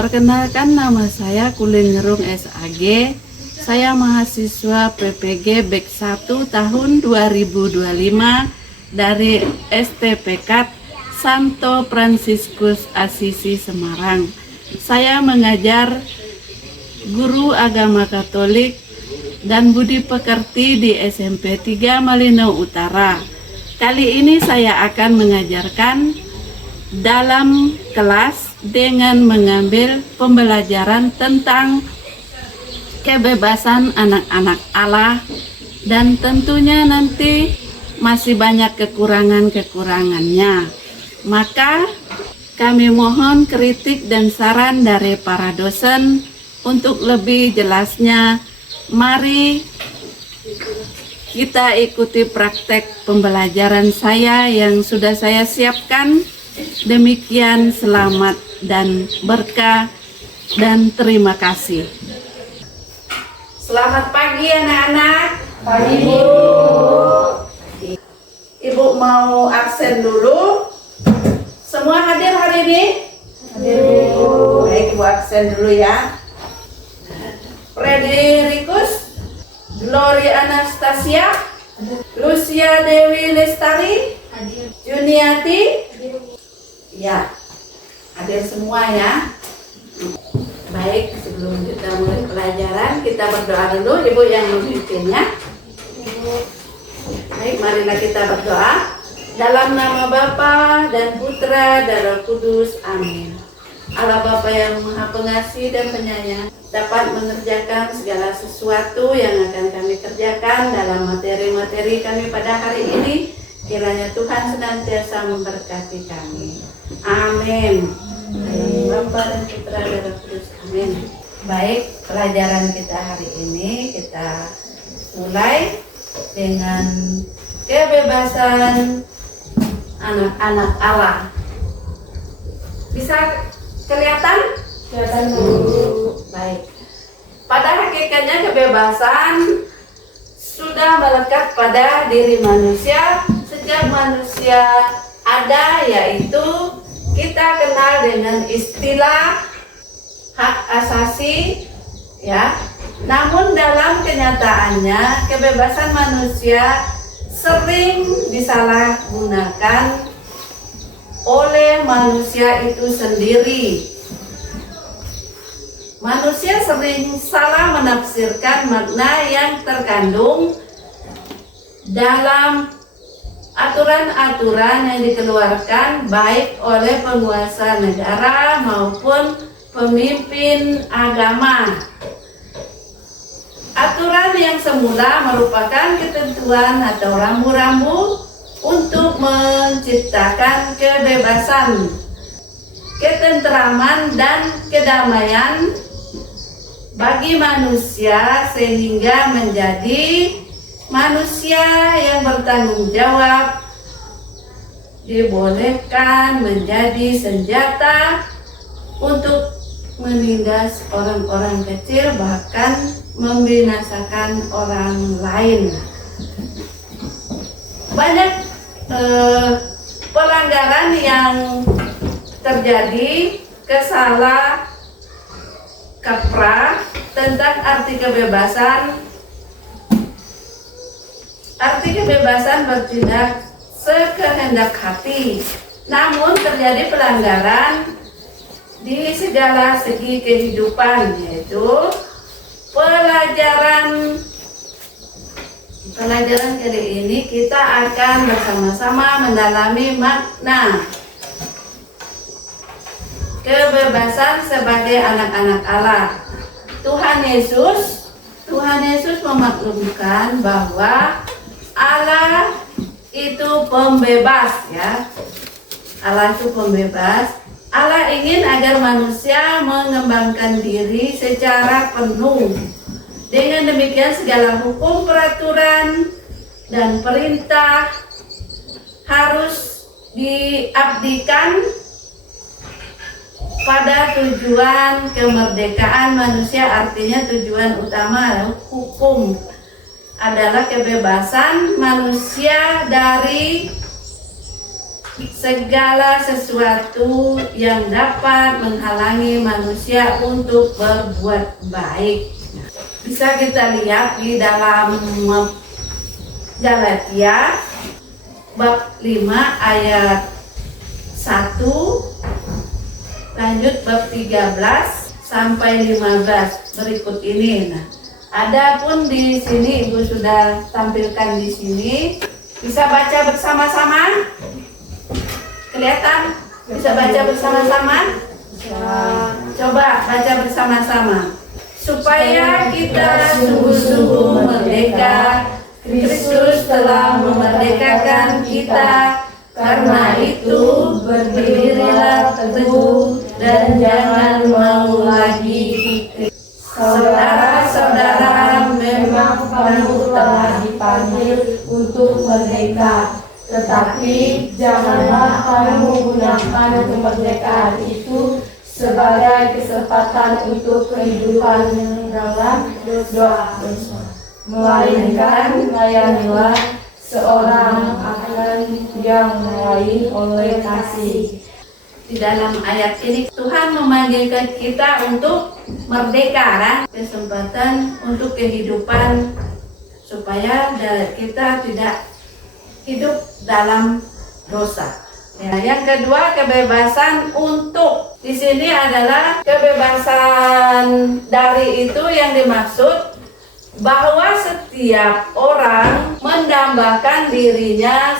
Perkenalkan, nama saya Kulin Ngerung SAG. Saya mahasiswa PPG BEK 1 tahun 2025 dari STPK Santo Fransiskus Assisi Semarang. Saya mengajar guru agama Katolik dan budi pekerti di SMP 3 Malinau Utara. Kali ini saya akan mengajarkan dalam kelas dengan mengambil pembelajaran tentang kebebasan anak-anak Allah, dan tentunya nanti masih banyak kekurangan-kekurangannya. Maka kami mohon kritik dan saran dari para dosen untuk lebih jelasnya. Mari kita ikuti praktek pembelajaran saya yang sudah saya siapkan. Demikian, selamat dan berkah dan terima kasih. Selamat pagi anak-anak. Pagi, Bu. Ibu mau absen dulu. Semua hadir hari ini? Hadir, Bu. Baik, Ibu absen dulu ya. Frederikus, Gloria Anastasia, Lucia Dewi Lestari, Juniati, ya, hadir semua ya. Baik, sebelum kita mulai pelajaran, kita berdoa dulu. Ibu yang memimpinnya. Baik, marilah kita berdoa. Dalam nama Bapa dan Putra dan Roh Kudus, amin. Allah Bapa yang Maha Pengasih dan Penyayang dapat mengerjakan segala sesuatu yang akan kami kerjakan dalam materi-materi kami pada hari ini. Kiranya Tuhan senantiasa memberkati kami. Amin. Bapa dan Putra dan Roh Kudus, amin. Baik, pelajaran kita hari ini kita mulai dengan kebebasan anak-anak Allah. Bisa kelihatan? Kelihatan, Bu. Baik. Pada hakikatnya kebebasan sudah melekat pada diri manusia sejak manusia ada, yaitu kita kenal dengan istilah hak asasi ya. Namun dalam kenyataannya kebebasan manusia sering disalahgunakan oleh manusia itu sendiri. Manusia sering salah menafsirkan makna yang terkandung dalam aturan-aturan yang dikeluarkan baik oleh penguasa negara maupun pemimpin agama. Aturan yang semula merupakan ketentuan atau rambu-rambu untuk menciptakan kebebasan, ketenteraman, dan kedamaian bagi manusia sehingga menjadi manusia yang bertanggung jawab, dibolehkan menjadi senjata untuk menindas orang-orang kecil, bahkan membinasakan orang lain. Banyak pelanggaran yang terjadi, kesalah kaprah tentang arti kebebasan. Arti kebebasan bertindak sekehendak hati, namun terjadi pelanggaran di segala segi kehidupan, yaitu pelajaran kali ini kita akan bersama-sama mendalami makna kebebasan sebagai anak-anak Allah. Tuhan Yesus memaklumkan bahwa Allah itu pembebas ya. Allah itu pembebas. Allah ingin agar manusia mengembangkan diri secara penuh. Dengan demikian segala hukum, peraturan, dan perintah harus diabdikan pada tujuan kemerdekaan manusia. Artinya tujuan utama hukum adalah kebebasan manusia dari segala sesuatu yang dapat menghalangi manusia untuk berbuat baik. Bisa kita lihat di dalam Galatia bab 5 ayat 1, lanjut bab 13 sampai 15 berikut ini. Nah, adapun di sini Ibu sudah tampilkan di sini. Bisa baca bersama-sama? Kelihatan? Bisa baca bersama-sama? Coba baca bersama-sama. Supaya kita sungguh-sungguh merdeka, Kristus telah memerdekakan kita. Karena itu berdirilah teguh dan jangan mau lagi. Saudara-saudara, memang kamu telah dipanggil untuk merdeka, tetapi janganlah kamu menggunakan kemerdekaan itu sebagai kesempatan untuk kehidupan dalam doa, melainkan layanilah seorang akan yang lain oleh kasih. Di dalam ayat ini Tuhan memanggilkan kita untuk merdeka, kan? Kesempatan untuk kehidupan supaya kita tidak hidup dalam dosa. Ya, yang kedua, kebebasan untuk. Di sini adalah kebebasan dari itu yang dimaksud bahwa setiap orang mendambakan dirinya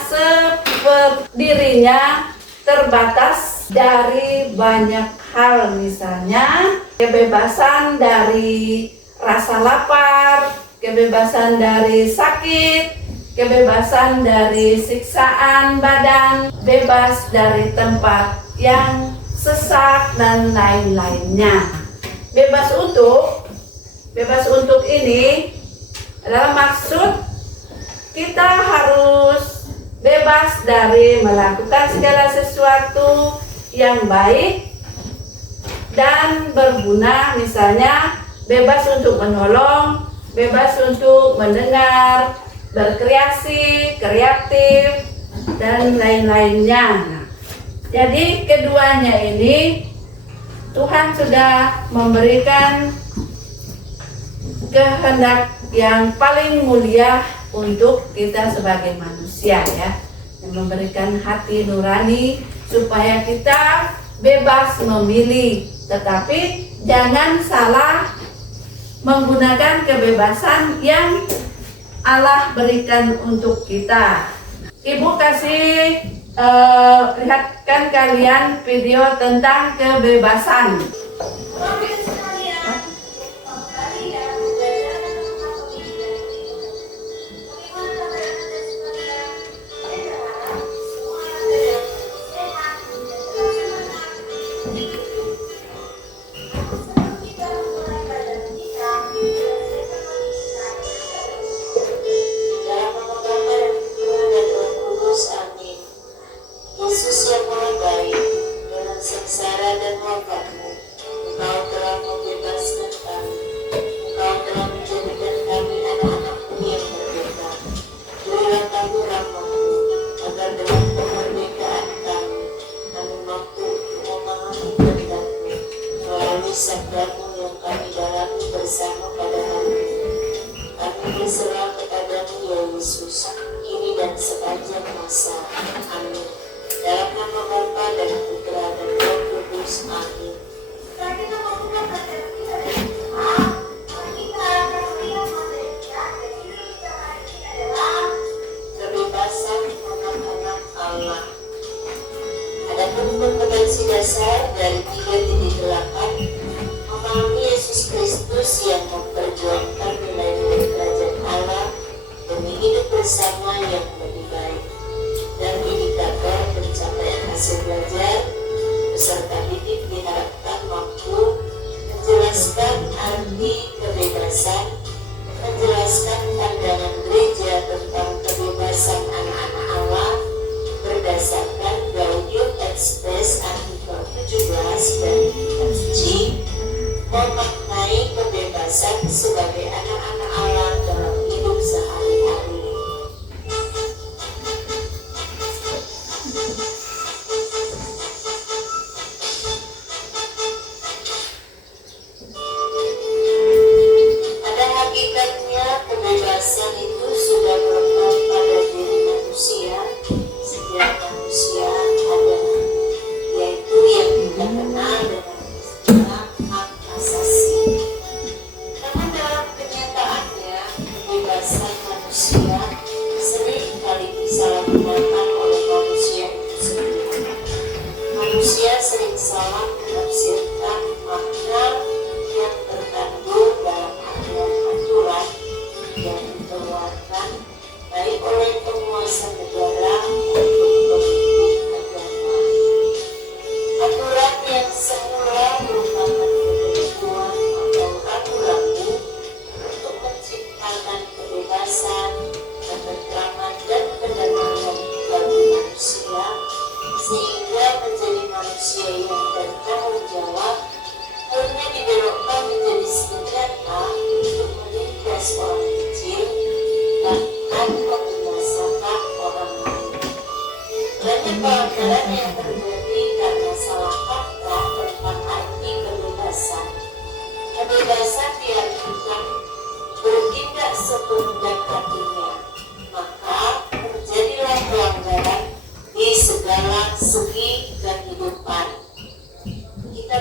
terbatas dari banyak hal, misalnya kebebasan dari rasa lapar, kebebasan dari sakit, kebebasan dari siksaan badan, bebas dari tempat yang sesak dan lain-lainnya. Bebas untuk ini adalah maksud kita harus bebas dari melakukan segala sesuatu yang baik dan berguna, misalnya bebas untuk menolong, bebas untuk mendengar, berkreasi, kreatif, dan lain-lainnya. Nah, jadi keduanya ini Tuhan sudah memberikan kehendak yang paling mulia untuk kita sebagai manusia, ya, yang memberikan hati nurani supaya kita bebas memilih, tetapi jangan salah menggunakan kebebasan yang Allah berikan untuk kita. Ibu kasih lihatkan kalian video tentang kebebasan. Yesus yang maha baik, dalam sengsara dan wafatmu,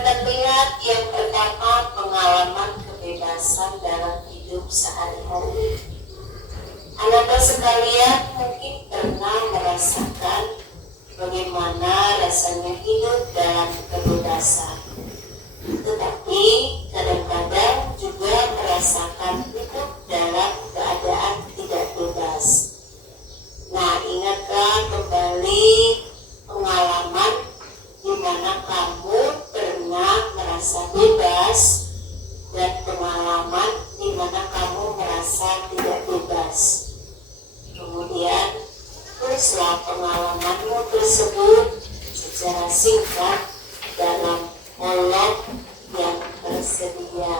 terlihat yang pertama pengalaman kebebasan dalam hidup sehari-hari. Anak-anak sekalian mungkin pernah merasakan bagaimana rasanya hidup dalam kebebasan. Tetapi kadang-kadang juga merasakan hidup dalam keadaan tidak bebas. Nah, ingatlah kembali pengalaman di mana kamu pernah merasa bebas dan pengalaman di mana kamu merasa tidak bebas. Kemudian, tulislah pengalamanmu tersebut secara singkat dalam kolom yang tersedia.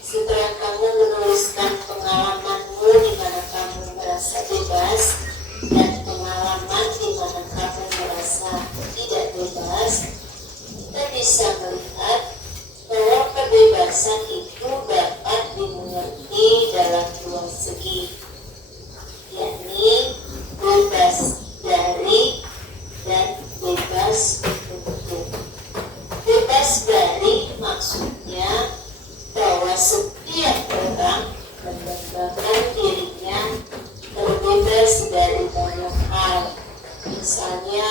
Setelah kamu menuliskan pengalamanmu di mana kamu merasa bebas dan pengalaman di mana kamu merasa tidak bebas, kita bisa melihat bahwa kebebasan itu dapat dimengerti dalam dua segi, yakni bebas dari dan bebas untuk. Bebas dari maksudnya bahwa setiap orang mendapatkan dirinya terbebas dari banyak hal. Misalnya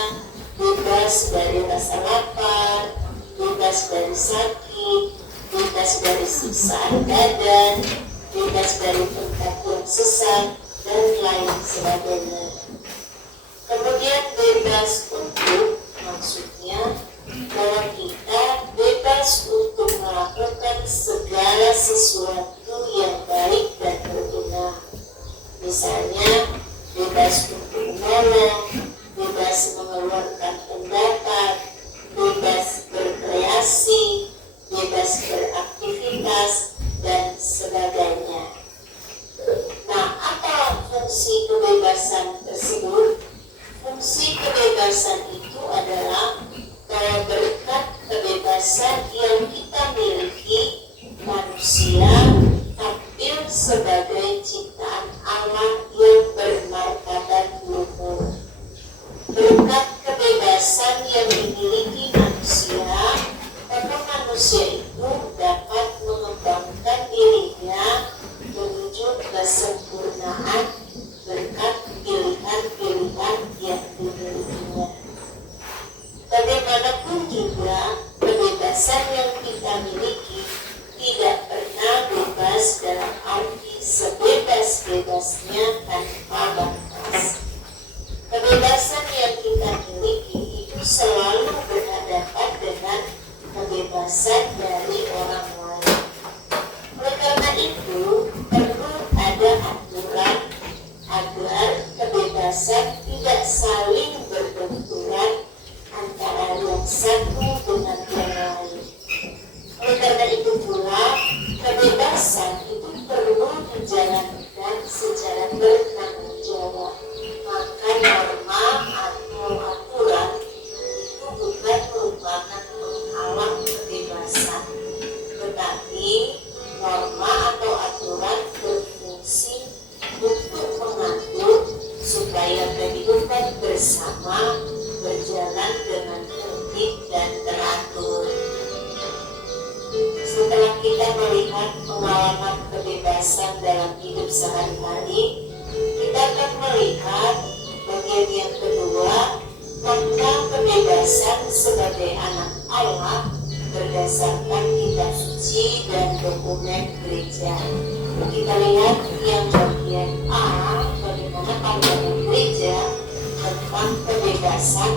bebas dari rasa lapar, bebas dari sakit, bebas dari siksaan badan, bebas dari tempat yang sesat, dan lain sebagainya. Kemudian bebas untuk maksudnya bahwa kita bebas untuk melakukan segala sesuatu yang baik dan berguna. Misalnya bebas untuk menolong, bebas mengeluarkan pendapat, bebas berkreasi, bebas beraktivitas, dan sebagainya. Nah, apa fungsi kebebasan tersebut? Fungsi kebebasan itu adalah bahwa berkat kebebasan yang kita miliki, manusia tampil sebagai ciptaan Allah yang bermartabat luhur. Berkat kebebasan yang dimiliki manusia, maka manusia itu dapat mengembangkan dirinya menuju kesempurnaan berkat pilihan-pilihan yang dimilikinya. Bagaimanapun juga, kebebasan yang kita miliki tidak pernah bebas dalam arti sebebas-bebasnya tanpa batas. Kebebasan yang kita miliki itu selalu berhadapan dengan kebebasan dari orang lain. Oleh karena itu, perlu ada aturan agar kebebasan tidak saling berbenturan antara yang satu dengan yang lain. Oleh karena itu pula, kebebasan itu perlu dijalankan secara bertanggung jawab. Maka norma atau aturan itu bukan merupakan penghalang kebebasan, tetapi norma atau aturan berfungsi untuk mengatur supaya kehidupan bersama berjalan dengan tertib dan teratur. Setelah kita melihat pengalaman kebebasan dalam hidup sehari-hari, kita akan melihat bagian yang kedua tentang kebebasan sebagai anak Allah berdasarkan kitab suci dan dokumen gereja. Kita lihat yang bagian A, bagaimana pandangan gereja tentang kebebasan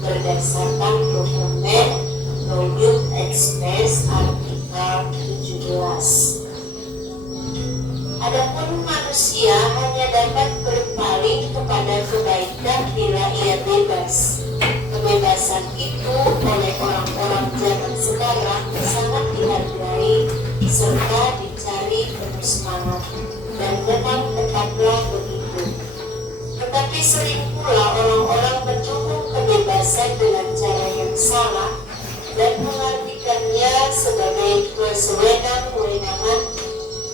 berdasarkan dokumen Gaudium et Spes artikel 17. Adapun manusia hanya dapat berpaling kepada kebaikan bila ia bebas. Kebebasan itu oleh orang-orang zaman sekarang sangat dihargai serta dicari penuh semangat, dan memang tetaplah begitu. Tetapi sering pula orang-orang mendukung kebebasan dengan cara yang salah dan mengartikannya sebagai kewenangan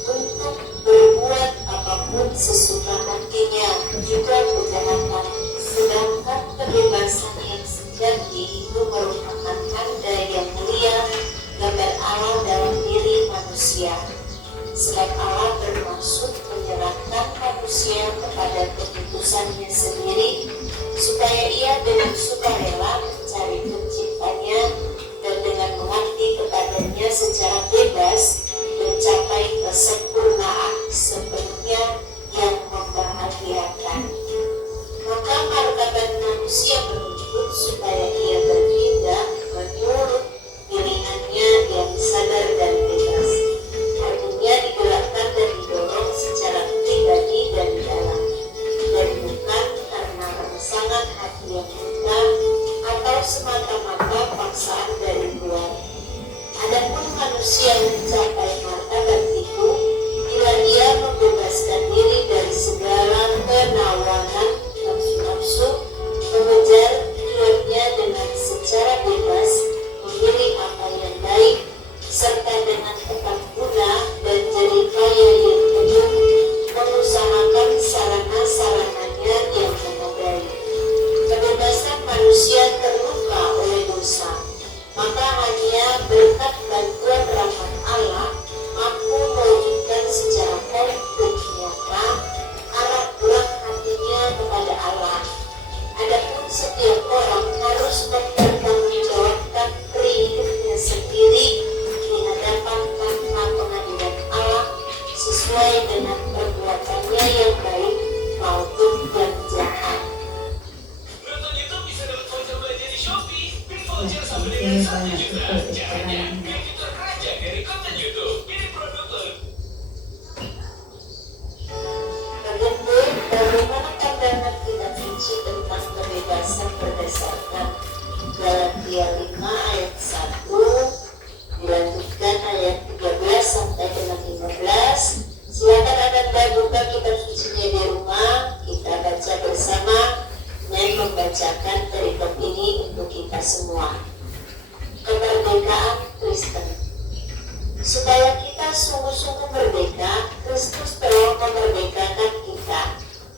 untuk berbuat apapun sesuka hatinya, juga kejahatan. Sedangkan kebebasan yang sejati itu merupakan tanda yang mulia manusia mencapai martabat itu bila ia membebaskan diri dari segala penawanan nafsu-nafsu, mengejar tujuannya dengan secara bebas, memilih apa yang baik, serta dengan tepat guna dan jeripaya yang penuh, mengusahakan sarana-sarananya yang memadai. Kebebasan manusia terluka oleh dosa, maka hanya berkat bantuan rahmat Allah mampu mewujudkan secara konkret nyata arah gerak hatinya kepada Allah. Adapun setiap orang harus mempertanggungjawabkan hidupnya sendiri di hadapan tahta pengadilan Allah sesuai dengan perbuatannya yang baik maupun yang jahat. Nonton YouTube bisa dapat voucher belanja di Shopee. Beli voucher Oke, sampai dengan 1 banyak juta. itu Caranya, istilahnya. klik fitur kerajaan dari konten YouTube. Pilih produk lo. Bagaimana pandangan kitab suci tentang kebebasan berdasarkan Galatia 5 ayat 1 dilanjutkan ayat 13 sampai dengan 15. Silakan Anda buka kitab sucinya di rumah, kita baca bersama dan membacakan perikop ini untuk kita semua. Kemerdekaan Kristen. Supaya kita sungguh-sungguh merdeka, Kristus telah memerdekakan kita.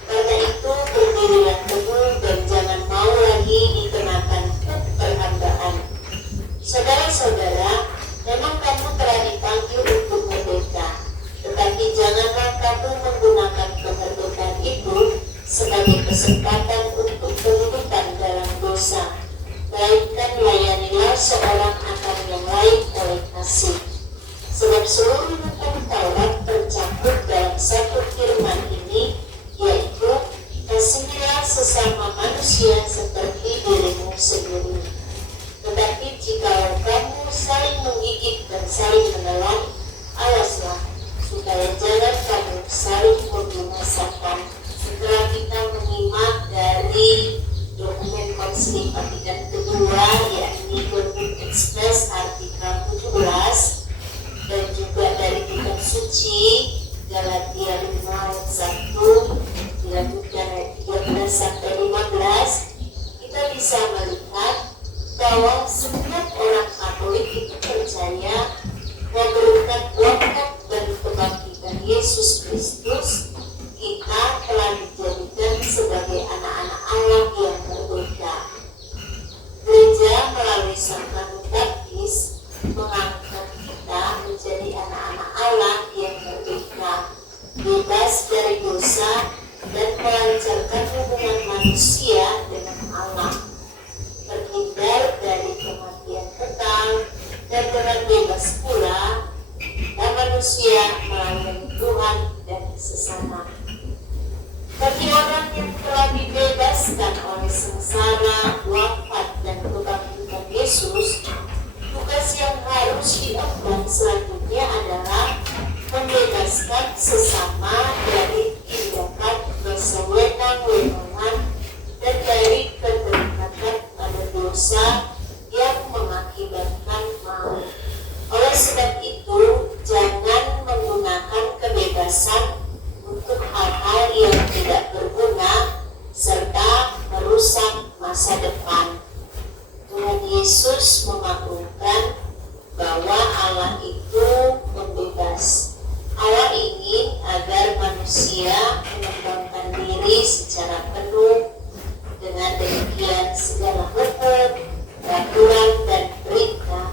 Karena itu berdirilah teguh dan jangan mau lagi dikenakan huk perhambaan. Saudara-saudara, memang kamu telah dipanggil untuk merdeka, tetapi janganlah kamu menggunakan kemerdekaan itu sebagai kesempatan untuk kehidupan dalam dosa, melainkan layanilah seorang akan yang lain oleh kasih. Sebab seluruh hukum Taurat tercakup dalam satu firman ini, yaitu kasihilah sesama manusia seperti dirimu sendiri. Tetapi jikalau kamu saling menggigit dan saling menelan, awaslah supaya jangan kamu saling membinasakan. Setelah kita menyimak dari dokumen Konsili Vatikan kedua, yakni Gaudium et Spes artikel 17, dan juga dari kitab suci Galatia 5 ayat 1 dilanjutkan ayat 13 sampai 15, kita bisa melihat bahwa setiap orang Katolik itu percaya bahwa berkat wakaf dan kebangkitan Yesus Kristus kita telah dijadikan sebagai anak-anak Allah yang merdeka. Gereja melalui sakramen baptis mengangkat kita menjadi anak-anak Allah yang merdeka, bebas dari dosa dan melancarkan hubungan manusia dengan Allah, terhindar dari kematian kekal dan dengan bebas pula dan manusia melayani Tuhan dan sesama. Bagi orang yang telah dibebaskan oleh sengsara, wafat dan kebangkitan Yesus, tugas yang harus diemban selanjutnya adalah membebaskan sesama dari tindakan kesewenang-wenangan dan dari keterikatan pada dosa yang mengakibatkan maut. Oleh sebab itu, jangan menggunakan kebebasan untuk hal-hal yang tidak berguna serta merusak masa depan. Tuhan Yesus memaklumkan bahwa Allah itu membebas. Allah ingin agar manusia mengembangkan diri secara penuh. Dengan demikian segala hukum, peraturan dan perintah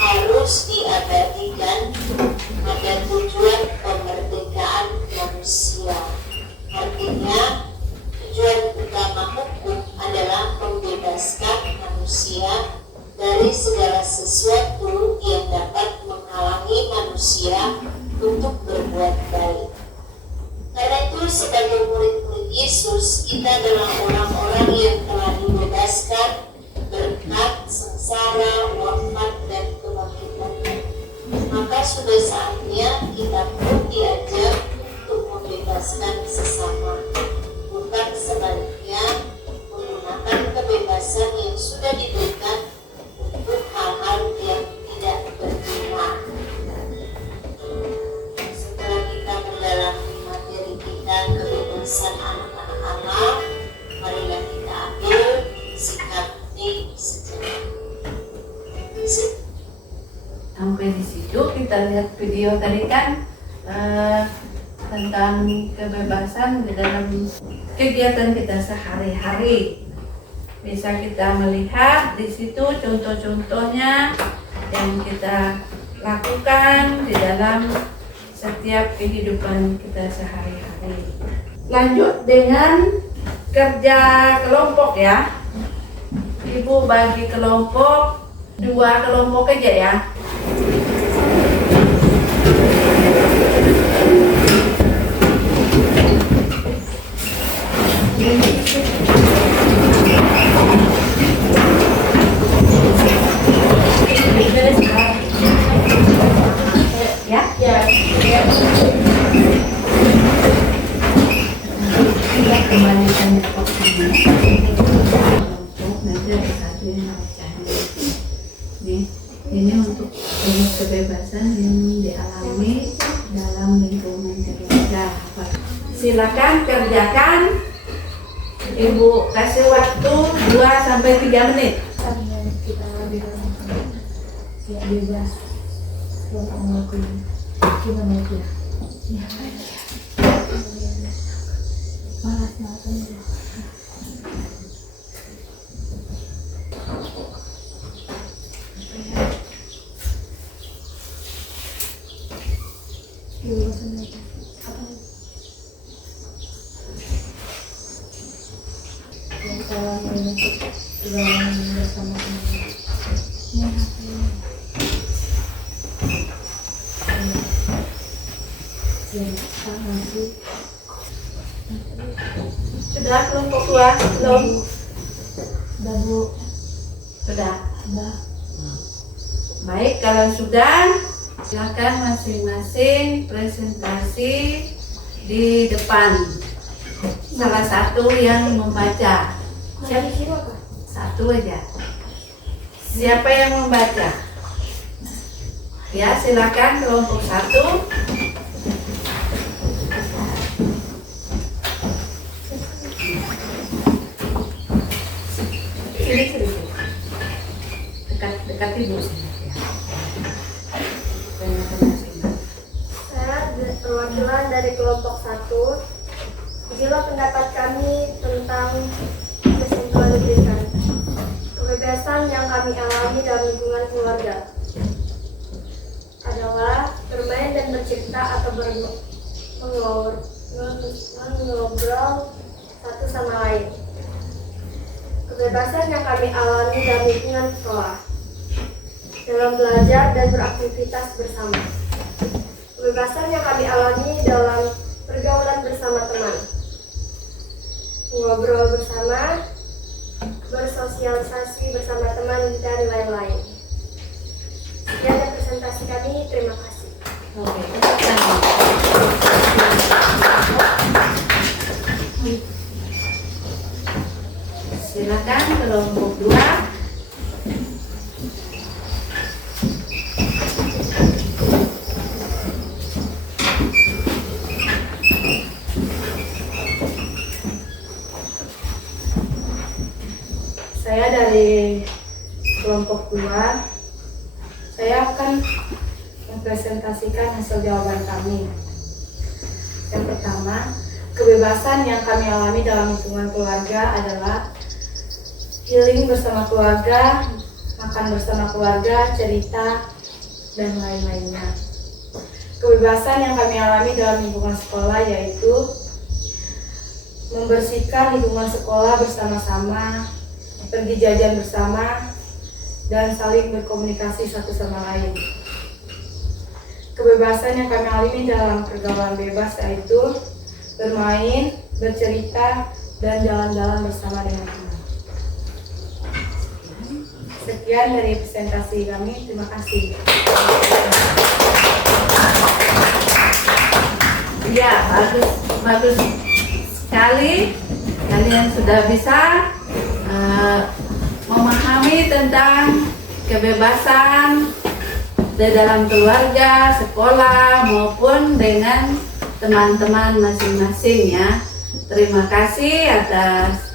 harus diabadikan pada tujuan kemerdekaan manusia. Artinya, tujuan utama hukum adalah membebaskan manusia dari segala sesuatu yang dapat menghalangi manusia untuk berbuat baik. Karena itu, sebagai murid-murid Yesus, kita adalah orang-orang yang telah dibebaskan berkat sengsara, wafat, dan kebangkitannya. Maka sudah saatnya kita pun diajar untuk membebaskan sesama, bukan sebaliknya menggunakan kebebasan yang sudah diberikan untuk hal-hal yang tidak berguna. Sampai di situ kita lihat video tadi kan tentang kebebasan di dalam kegiatan kita sehari-hari. Bisa kita melihat di situ contoh-contohnya yang kita lakukan di dalam setiap kehidupan kita sehari-hari. Lanjut dengan kerja kelompok ya. Ibu bagi kelompok 2 kelompok aja ya. Ya? Ya. Kita kembalikan ke sini. Nanti ada satu yang bacanya. Ini untuk kebebasan yang dialami dalam lingkungan keluarga. Silakan kerjakan. Ibu kasih waktu 2 sampai 3 menit. Kita bebas ngelakuin gimana itu ya. Malas-malasan ya. Kebebasan apa? Yang salah untuk jalan bersama teman. Sudah kelompok 2? Belum? Udah Bu. Sudah? Udah. Baik, kalau sudah, silakan masing-masing presentasi di depan. Salah satu yang membaca. Siapa? Satu aja. Siapa yang membaca? Ya, silakan kelompok 1. Sini sedikit. Dekat ibu sini. Saya perwakilan dari kelompok 1. Inilah pendapat kami tentang kesimpulan diberikan. Kebebasan yang kami alami dalam lingkungan keluarga adalah bermain dan bercerita atau mengobrol satu sama lain. Kebebasan yang kami alami dalam lingkungan sekolah, dalam belajar dan beraktivitas bersama. Kebebasan yang kami alami dalam pergaulan bersama teman, ngobrol bersama, bersosialisasi bersama teman, dan lain-lain. Sekian dari presentasi kami, terima kasih. Oke, silakan kelompok 2. Saya dari kelompok 2. Saya akan mempresentasikan hasil jawaban kami. Yang pertama, kebebasan yang kami alami dalam lingkungan keluarga adalah healing bersama keluarga, makan bersama keluarga, cerita, dan lain-lainnya. Kebebasan yang kami alami dalam lingkungan sekolah yaitu membersihkan lingkungan sekolah bersama-sama, pergi jajan bersama, dan saling berkomunikasi satu sama lain. Kebebasan yang kami alami dalam pergaulan bebas yaitu bermain, bercerita, dan jalan-jalan bersama dengan teman. Sekian dari presentasi kami, terima kasih. Ya, bagus sekali. Kalian sudah bisa memahami tentang kebebasan di dalam keluarga, sekolah, maupun dengan teman-teman masing-masing ya. Terima kasih atas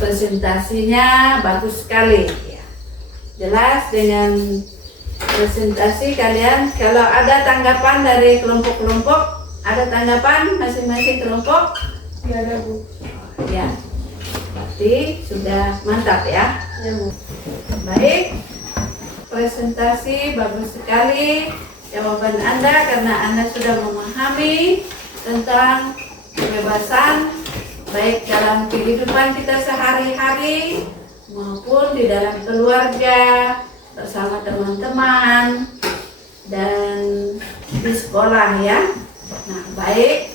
presentasinya, bagus sekali ya. Jelas dengan presentasi kalian. Kalau ada tanggapan dari kelompok-kelompok, ada tanggapan masing-masing kelompok? Nggak ada, Bu. Ya, berarti sudah mantap ya. Ya, Bu. Baik, presentasi bagus sekali jawaban Anda karena Anda sudah memahami tentang kebebasan baik dalam kehidupan kita sehari-hari maupun di dalam keluarga, bersama teman-teman, dan di sekolah ya. Nah, baik.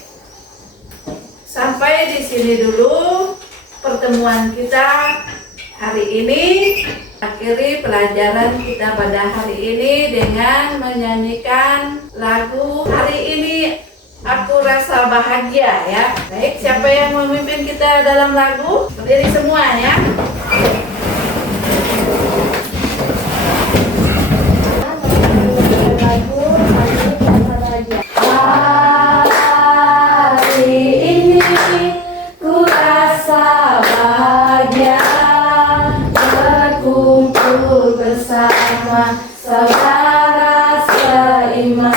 Sampai di sini dulu pertemuan kita hari ini. Akhiri pelajaran kita pada hari ini dengan menyanyikan lagu hari ini Aku Rasa Bahagia ya. Baik, siapa yang memimpin kita dalam lagu? Berdiri semua ya. Lagu Hari Rasa Bahagia. Hari ini ku rasa bahagia berkumpul bersama saudara seiman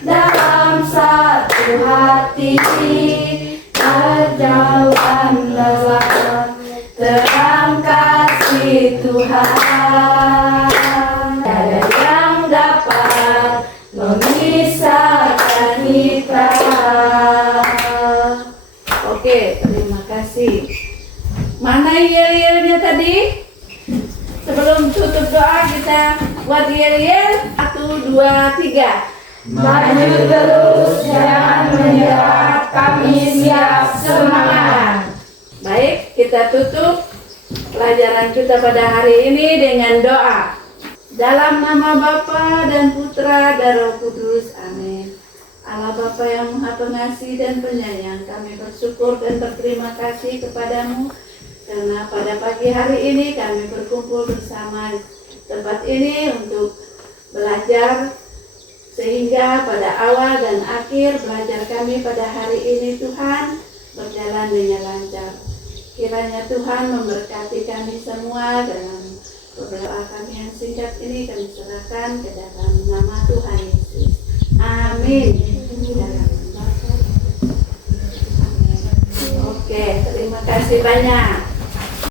dalam satu hati, terjauhan lelah terang kasih Tuhan. Tiada yang dapat memisahkan kita. Oke, terima kasih. Mana yel-yelnya tadi? Sebelum tutup doa kita buat yel-yel. 1, 2, 3. Maju terus, jangan menyerah, kami siap semangat. Baik, kita tutup pelajaran kita pada hari ini dengan doa. Dalam nama Bapa dan Putra dan Roh Kudus, amin. Allah Bapa yang Maha Pengasih dan Penyayang, kami bersyukur dan berterima kasih kepadamu karena pada pagi hari ini kami berkumpul bersama tempat ini untuk belajar, sehingga pada awal dan akhir belajar kami pada hari ini Tuhan berjalan dengan lancar. Kiranya Tuhan memberkati kami semua dalam doa kami yang singkat ini kami serahkan ke dalam nama Tuhan Yesus. Amin. Oke, terima kasih banyak.